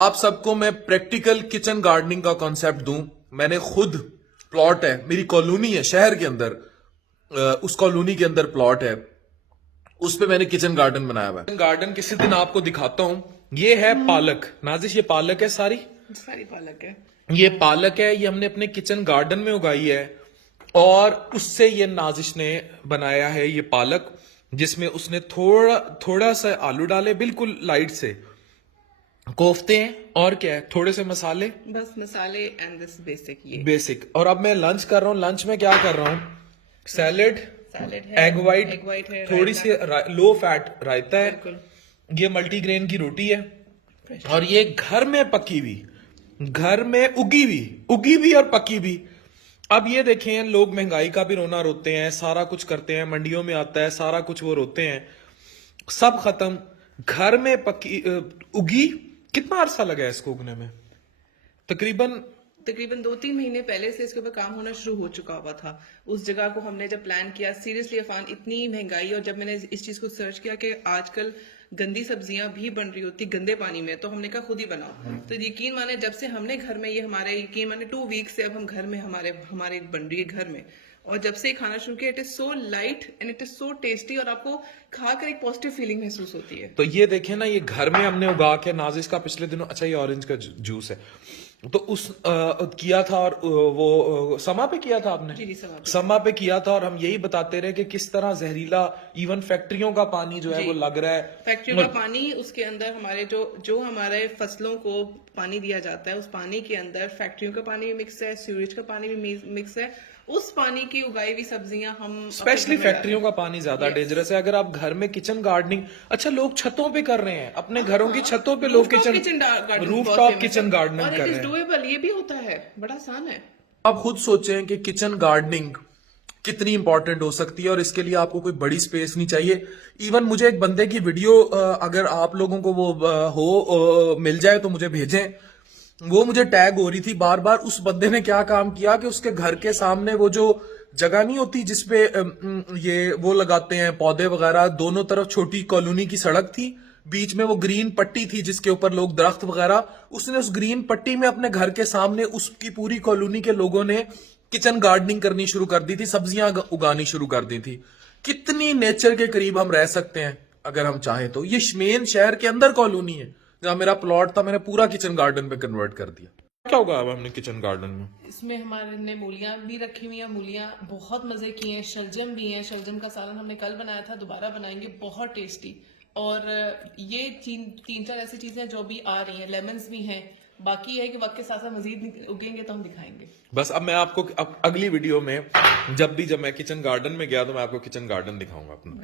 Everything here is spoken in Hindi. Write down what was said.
आप सबको मैं प्रैक्टिकल किचन गार्डनिंग का कॉन्सेप्ट दूं। मैंने खुद प्लॉट है, मेरी कॉलोनी है शहर के अंदर, उस कॉलोनी के अंदर प्लॉट है, उस पे मैंने किचन गार्डन बनाया हुआ है। गार्डन किसी दिन आपको दिखाता हूं। ये है पालक, नाजिश ये पालक है, सारी पालक है। ये पालक है, ये हमने अपने किचन गार्डन में उगाई है। और उससे ये नाजिश ने बनाया है ये पालक, जिसमें उसने थोड़ा थोड़ा सा आलू डाले, बिल्कुल लाइट से, कोफ्ते हैं, और क्या है, थोड़े से मसाले, बस मसाले एंड दिस बेसिक, ये बेसिक। और अब मैं लंच कर रहा हूँ। लंच में क्या कर रहा हूँ, सैलेड है, एग वाइट है, थोड़ी सी लो फैट रायता है, बिल्कुल। ये मल्टीग्रेन की रोटी है, और ये घर में पकी हुई, घर में उगी हुई और पकी हुई। अब ये देखें, लोग महंगाई का भी रोना रोते हैं, सारा कुछ करते हैं, मंडियों में आता है सारा कुछ, वो रोते हैं, सब खत्म। घर में पकी उगी। कितना अरसा लगा है इसको उगने में? तकरीबन 2-3 महीने पहले से इसके ऊपर काम होना शुरू हो चुका हुआ था। उस जगह को हमने जब प्लान किया, सीरियसली अफान, इतनी महंगाई, और जब मैंने इस चीज को सर्च किया कि आजकल गंदी सब्जियां भी बन रही होती गंदे पानी में, तो हमने कहा खुद ही बनाओ। तो यकीन माने, जब से हमने घर में ये हमारे, यकीन माने 2 वीक से अब हम घर में हमारे बन रही है घर में, और जब से खाना शुरू किया, it is so light and it is so tasty, और आपको खाकर एक पॉजिटिव फीलिंग महसूस होती है। तो ये देखें ना, ये घर में हमने उगा के, नाजिश का पिछले दिनों, अच्छा ये ऑरेंज का जूस है, तो उस किया था, और वो समा पे किया था आपने? जी, समा पे किया था। और हम यही बताते रहे कि किस तरह जहरीला, इवन फैक्ट्रियों का पानी जो है वो लग रहा है, फैक्ट्रियों का पानी, उसके अंदर हमारे जो हमारे फसलों को पानी दिया जाता है, उस पानी के अंदर फैक्ट्रियों का पानी भी मिक्स है, सीवरेज का पानी भी मिक्स है। उस पानी की उगाई हुई सब्जियां हम, स्पेशली फैक्ट्रियों का पानी ज्यादा डेंजरस है। अगर आप घर में किचन गार्डनिंग, अच्छा लोग छतों पे कर रहे हैं, अपने घरों की छतों पे लोग रूफटॉप किचन गार्डनिंग कर रहे हैं। डुएबल, ये भी होता है, बड़ा आसान है। आप खुद सोचें कि किचन गार्डनिंग कितनी इंपॉर्टेंट हो सकती है, और इसके लिए आपको कोई बड़ी स्पेस नहीं चाहिए। इवन मुझे एक बंदे की वीडियो, अगर आप लोगों को वो मिल जाए तो मुझे भेजें। वो मुझे टैग हो रही थी बार बार। उस बंदे ने क्या काम किया कि उसके घर के सामने वो जो जगह नहीं होती जिसपे ये वो लगाते हैं पौधे वगैरह, दोनों तरफ छोटी कॉलोनी की सड़क थी, बीच में वो ग्रीन पट्टी थी जिसके ऊपर लोग दरख्त वगैरह, उसने उस ग्रीन पट्टी में अपने घर के सामने उसकी पूरी कॉलोनी के लोगों ने किचन गार्डनिंग करनी शुरू कर दी थी, सब्जियां उगानी शुरू कर दी थी। कितनी नेचर के करीब हम रह सकते हैं अगर हम चाहें तो। ये मेन शहर के अंदर कॉलोनी है जहां मेरा प्लॉट था, मैंने पूरा किचन गार्डन पे कन्वर्ट कर दिया। क्या होगा अब हमने किचन गार्डन में? इसमें हमारे ने मूलियां भी रखी हुई हैं, मूलियां बहुत मजे की हैं, शलजम भी हैं, शलजम का सालन हमने कल बनाया था, दोबारा बनाएंगे, बहुत टेस्टी। और ये 3-4 ऐसी चीजें जो भी आ रही हैं, लेमन्स भी हैं, बाकी है कि वक्त के साथ साथ मजीद उगेंगे तो हम दिखाएंगे। बस अब मैं आपको अगली वीडियो में, जब मैं किचन गार्डन में गया तो मैं आपको किचन गार्डन दिखाऊंगा अपना।